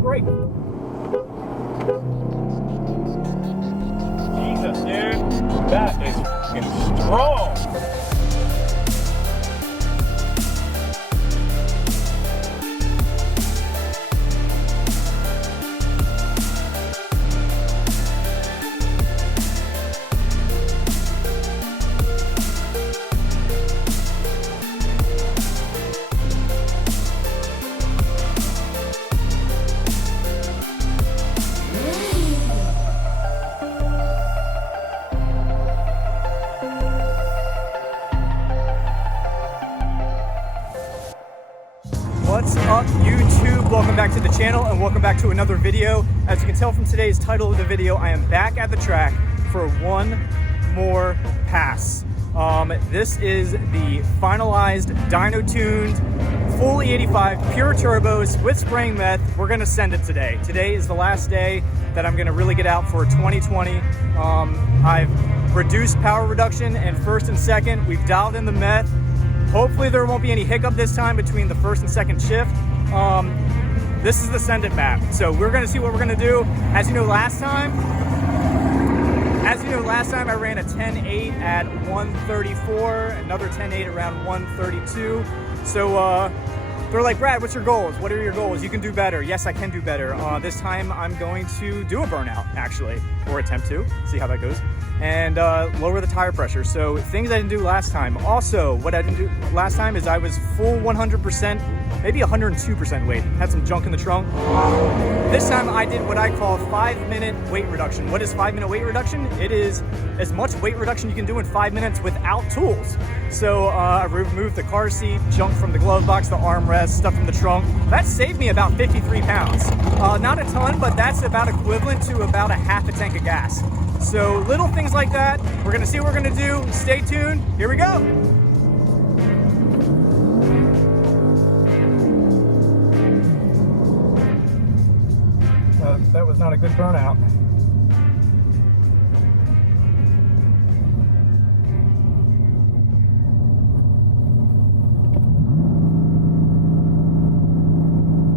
Brake. Jesus, dude. That is fucking strong. What's up, YouTube? Welcome back to the channel and welcome back to another video. As you can tell from today's title of the video, I am back at the track for one more pass. This is the finalized dyno-tuned full E85 pure turbos with spraying meth. We're gonna send it today. Today is the last day that I'm gonna really get out for 2020. I've reduced power reduction and first and second. We've dialed in the meth. Hopefully there won't be any hiccup this time between the first and second shift. This is the send it map. So we're gonna see what we're gonna do. As you know, last time I ran a 10.8 at 134, another 10.8 around 132. So they're like, Brad, what's your goals? What are your goals? You can do better. Yes, I can do better. This time I'm going to do a burnout, actually, or attempt to, see how that goes, and lower the tire pressure. So things I didn't do last time. Also, what I didn't do last time is I was full 100%, maybe 102% weight. Had some junk in the trunk. This time I did what I call 5-minute weight reduction. What is 5-minute weight reduction? It is as much weight reduction you can do in 5 minutes without tools. So I removed the car seat, junk from the glove box, the armrest, stuff from the trunk. That saved me about 53 pounds. Not a ton, but that's about equivalent to about a half a tank of gas. So little things like that. We're gonna see what we're gonna do. Stay tuned. Here we go. That was not a good burnout.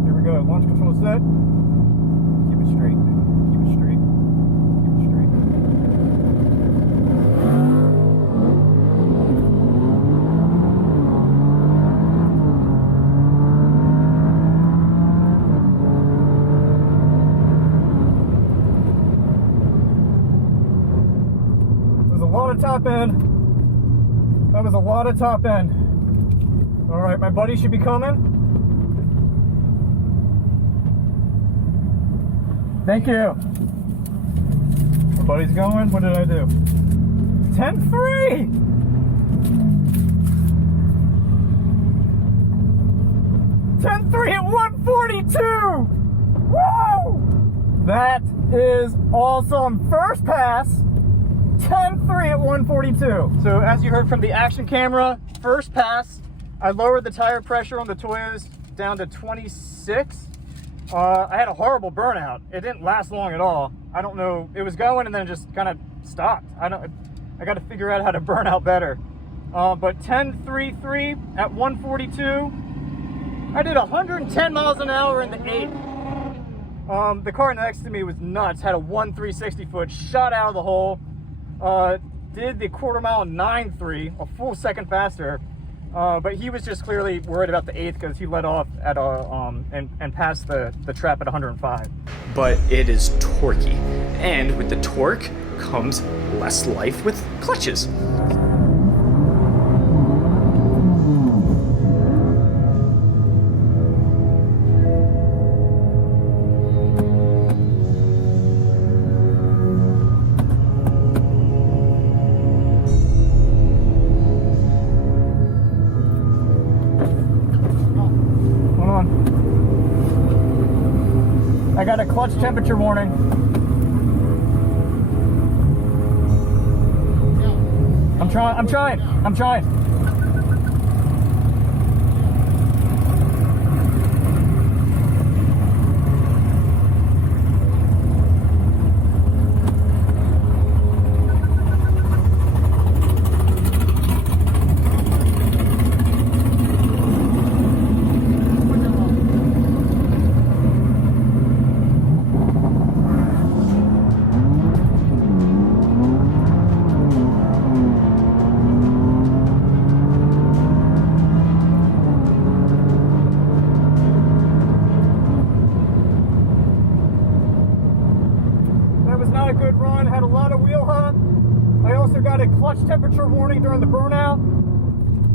Here we go. Launch control set. Keep it straight. Keep it straight. Keep it straight. Top end. That was a lot of top end. All right, my buddy should be coming. Thank you. My buddy's going. What did I do? 10.3. 10.3 at 142. Woo! That is awesome. First pass. 10.3 at 142. So as you heard from the action camera, first pass, I lowered the tire pressure on the Toyos down to 26. I had a horrible burnout. It didn't last long at all. I don't know, it was going and then just kind of stopped. I got to figure out how to burn out better. But 10.33 at 142. I did 110 miles an hour in the 8th. The car next to me was nuts, had a 1.360 foot, shot out of the hole. Did the quarter mile 9.3, a full second faster, but he was just clearly worried about the 8th because he let off at and passed the trap at 105. But it is torquey, and with the torque comes less life with clutches. I got a clutch temperature warning. I'm trying. run, had a lot of wheel hop. I also got a clutch temperature warning during the burnout.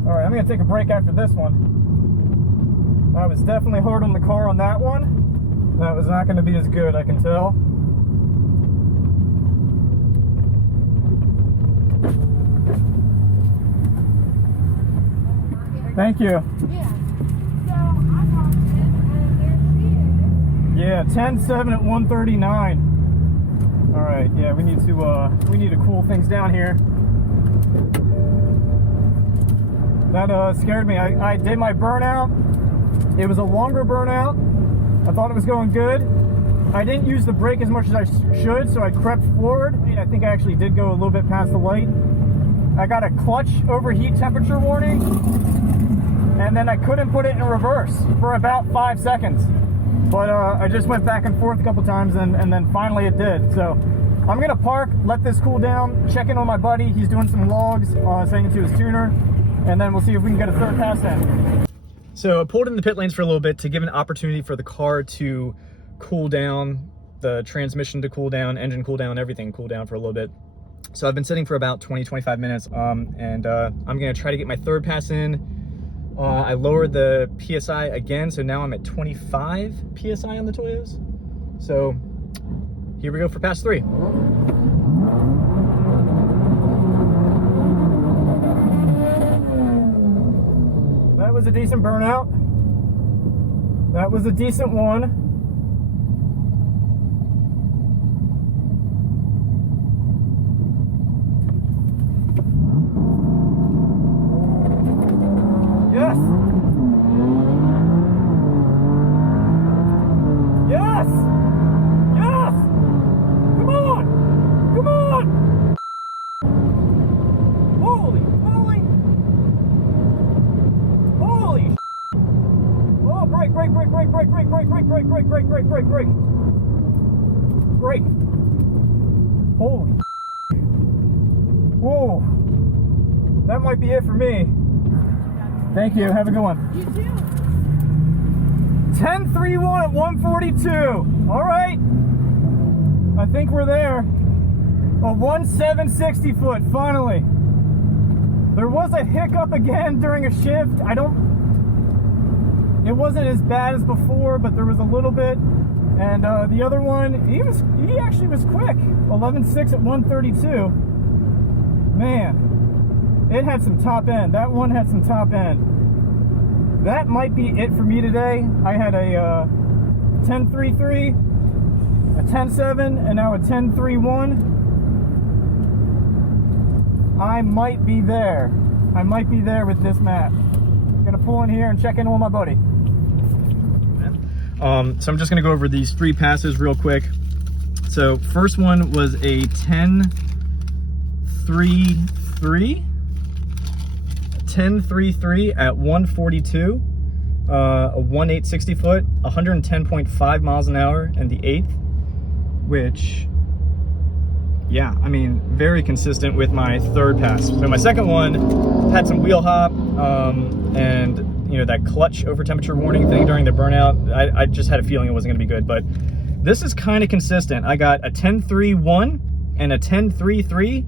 All right, I'm gonna take a break after this one. I was definitely hard on the car on that one. That was not gonna be as good, I can tell. Thank you. Yeah. So I walked in and there she is. Yeah, 10-7 at 139. All right, yeah, we need to cool things down here. That scared me. I did my burnout. It was a longer burnout. I thought it was going good. I didn't use the brake as much as I should, so I crept forward. I think I actually did go a little bit past the light. I got a clutch overheat temperature warning, and then I couldn't put it in reverse for about 5 seconds. But I just went back and forth a couple times, and then finally it did. So I'm gonna park, let this cool down, check in on my buddy. He's doing some logs, saying to his tuner, and then we'll see if we can get a third pass in. So I pulled in the pit lanes for a little bit to give an opportunity for the car to cool down, the transmission to cool down, engine cool down, everything cool down for a little bit. So I've been sitting for about 20-25 minutes, and I'm gonna try to get my third pass in. I lowered the PSI again, so now I'm at 25 PSI on the Toyos. So here we go for pass 3. That was a decent burnout. That was a decent one. Yes! Yes! Yes! Come on! Come on! Holy moly! Holy sh**! Oh, brake, brake, brake, brake, brake, brake, brake, brake, brake, brake, brake, brake, brake, brake. Brake. Holy sh**. Whoa. That might be it for me. Thank you. Have a good one. You too. 10.31 at 142. All right. I think we're there. A 1.760 foot, finally. There was a hiccup again during a shift. It wasn't as bad as before, but there was a little bit. And the other one, he actually was quick. 11.6 at 132. Man. It had some top end. That one had some top end. That might be it for me today. I had a 10.33, a 10.7, and now a 10.31. I might be there. I might be there with this map. I'm gonna pull in here and check in with my buddy. So I'm just gonna go over these 3 passes real quick. So first one was a 10.33. 10.33 at 142, a 1.860 foot, 110.5 miles an hour, and the 8th, which, yeah, I mean, very consistent with my third pass. So my second one had some wheel hop, and you know, that clutch over temperature warning thing during the burnout. I just had a feeling it wasn't gonna be good, but this is kind of consistent. I got a 10.31 and a 10.33,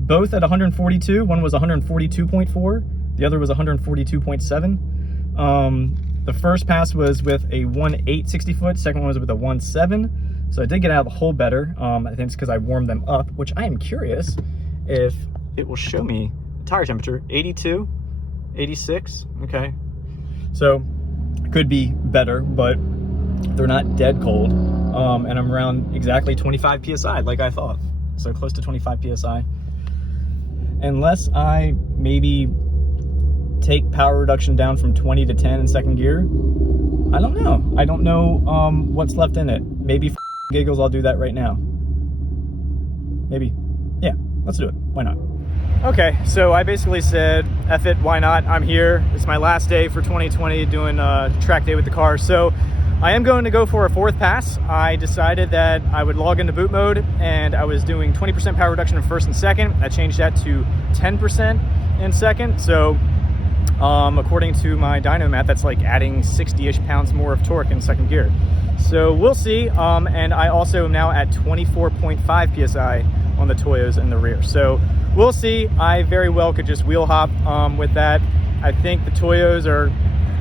both at 142. One was 142.4. The other was 142.7. The first pass was with a 1.860 foot. Second one was with a 1.7. So I did get out of the hole better. I think it's because I warmed them up, which I am curious if it will show me tire temperature. 82, 86. Okay. So it could be better, but they're not dead cold. And I'm around exactly 25 PSI like I thought. So close to 25 PSI. Unless I maybe take power reduction down from 20 to 10 in second gear. I don't know. I don't know what's left in it. Maybe for giggles, I'll do that right now. Maybe. Yeah, let's do it. Why not? Okay, so I basically said, F it, why not? I'm here. It's my last day for 2020 doing track day with the car. So I am going to go for a 4th pass. I decided that I would log into boot mode, and I was doing 20% power reduction in first and second. I changed that to 10% in second. So according to my dyno math, that's like adding 60-ish pounds more of torque in second gear. So we'll see. And I also am now at 24.5 psi on the Toyos in the rear. So we'll see. I very well could just wheel hop with that. I think the Toyos are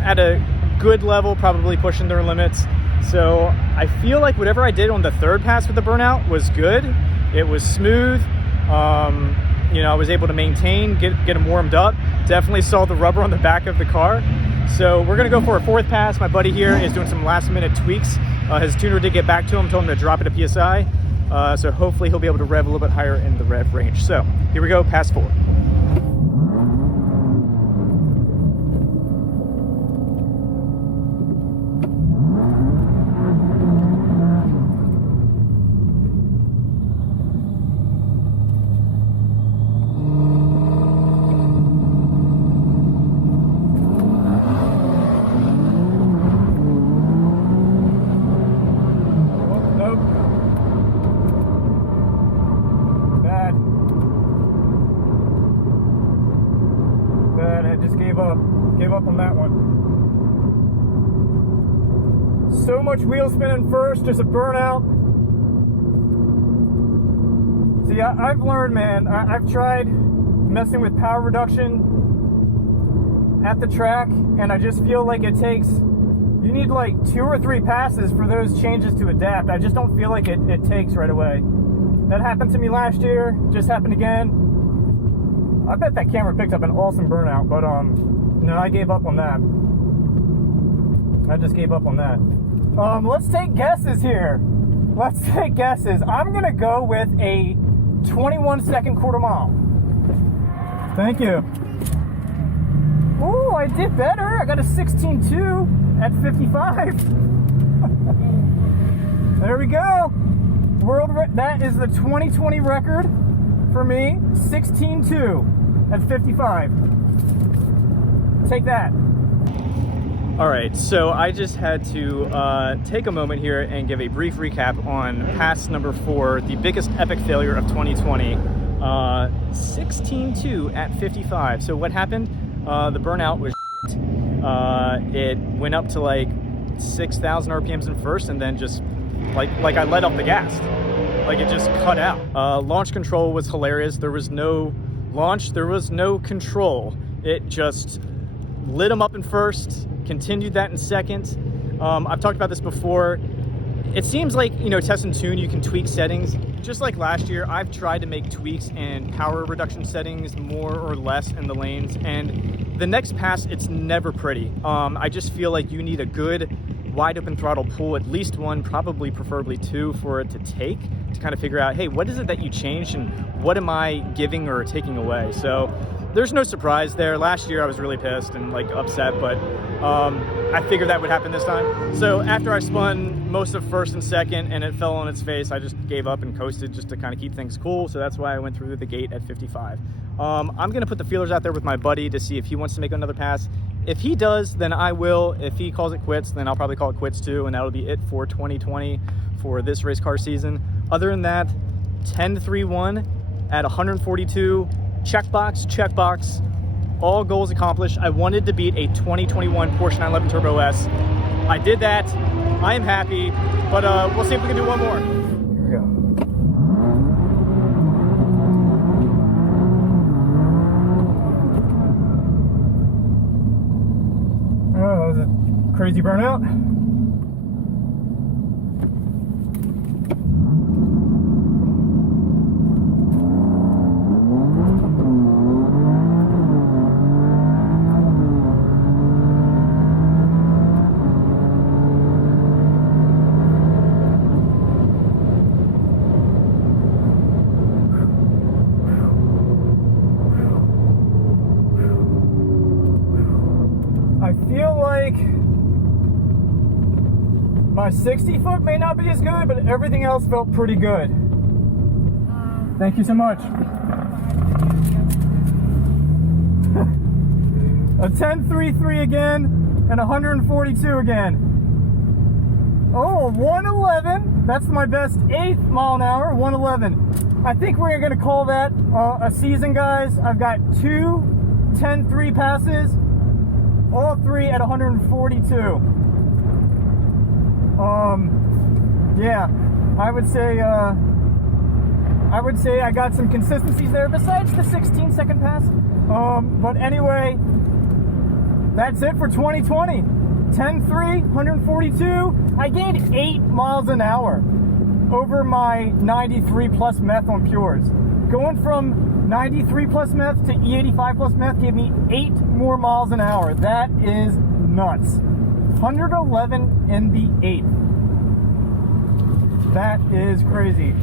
at a good level, probably pushing their limits. So I feel like whatever I did on the third pass with the burnout was good. It was smooth. You know, I was able to maintain, get them warmed up. Definitely saw the rubber on the back of the car. So we're gonna go for a fourth pass. My buddy here is doing some last minute tweaks. His tuner did get back to him, told him to drop it a PSI. So hopefully he'll be able to rev a little bit higher in the rev range. So here we go, pass 4. Gave up on that one. So much wheel spinning first, just a burnout. See, I've learned, man, I've tried messing with power reduction at the track, and I just feel like it takes, you need like 2 or 3 passes for those changes to adapt. I just don't feel like it takes right away. That happened to me last year, just happened again. I bet that camera picked up an awesome burnout, but no, I gave up on that. I just gave up on that. Let's take guesses here. Let's take guesses. I'm gonna go with a 21-second quarter mile. Thank you. Oh, I did better. I got a 16.2 at 55. There we go. That is the 2020 record for me. 16.2 at 55. Take that. All right, so I just had to take a moment here and give a brief recap on pass number 4, the biggest epic failure of 2020, 16.2 at 55. So what happened? The burnout was shit. It went up to like 6,000 RPMs in first, and then just like I let off the gas. Like it just cut out. Launch control was hilarious. There was no launch, there was no control. It just lit them up in first, continued that in second. I've talked about this before. It seems like, you know, test and tune, you can tweak settings. Just like last year, I've tried to make tweaks and power reduction settings more or less in the lanes. And the next pass, it's never pretty. I just feel like you need a good wide open throttle pull, at least 1, probably preferably 2, for it to take, to kind of figure out, hey, what is it that you changed and what am I giving or taking away? So there's no surprise there. Last year I was really pissed and like upset, but I figured that would happen this time. So after I spun most of first and second and it fell on its face, I just gave up and coasted just to kind of keep things cool. So that's why I went through the gate at 55. I'm gonna put the feelers out there with my buddy to see if he wants to make another pass. If he does, then I will. If he calls it quits, then I'll probably call it quits too, and that'll be it for 2020 for this race car season. Other than that, 10.31 at 142, checkbox, all goals accomplished. I wanted to beat a 2021 Porsche 911 Turbo S. I did that. I am happy, but we'll see if we can do one more. Here we go. Oh, that was a crazy burnout. My 60 foot may not be as good, but everything else felt pretty good. Thank you so much. A 10.33 again and 142 again. Oh, 111. That's my best 8th mile an hour, 111. I think we're gonna call that a season, guys. I've got 2 10.3 passes, all 3 at 142. Yeah, I would say I got some consistencies there besides the 16-second pass. But anyway, that's it for 2020. 10.3, 142. I gained 8 miles an hour over my 93 plus meth on Pures. Going from 93 plus meth to E85 plus meth gave me 8 more miles an hour. That is nuts. 111 in the 8th. That is crazy.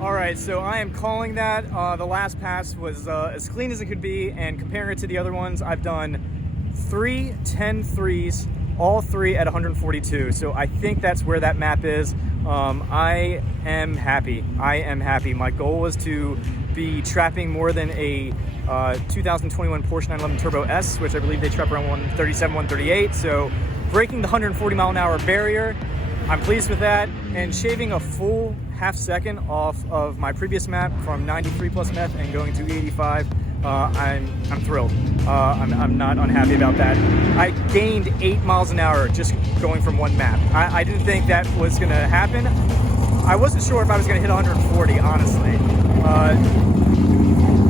All right, so I am calling that. The last pass was as clean as it could be, and comparing it to the other ones, I've done 3 10.3s, all 3 at 142. So I think that's where that map is. I am happy. I am happy. My goal was to be trapping more than a 2021 Porsche 911 Turbo S, which I believe they trap around 137, 138. So breaking the 140 mile an hour barrier, I'm pleased with that, and shaving a full half second off of my previous map from 93 plus meth and going to 85. I'm thrilled. I'm not unhappy about that. I gained 8 miles an hour just going from one map. I didn't think that was gonna happen. I wasn't sure if I was gonna hit 140, honestly.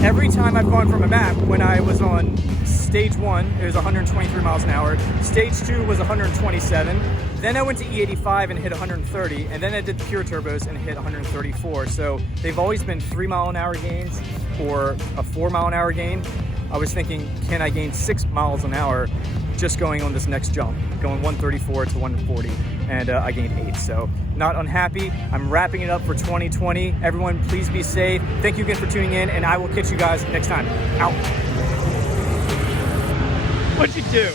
Every time I've gone from a map, when I was on stage 1, it was 123 miles an hour. Stage 2 was 127. Then I went to E85 and hit 130, and then I did the PureTurbos and hit 134. So they've always been 3 mile an hour gains or a 4 mile an hour gain. I was thinking, can I gain 6 miles an hour just going on this next jump, going 134 to 140, and I gained 8. So not unhappy. I'm wrapping it up for 2020. Everyone, please be safe. Thank you again for tuning in, and I will catch you guys next time. Out. What'd you do?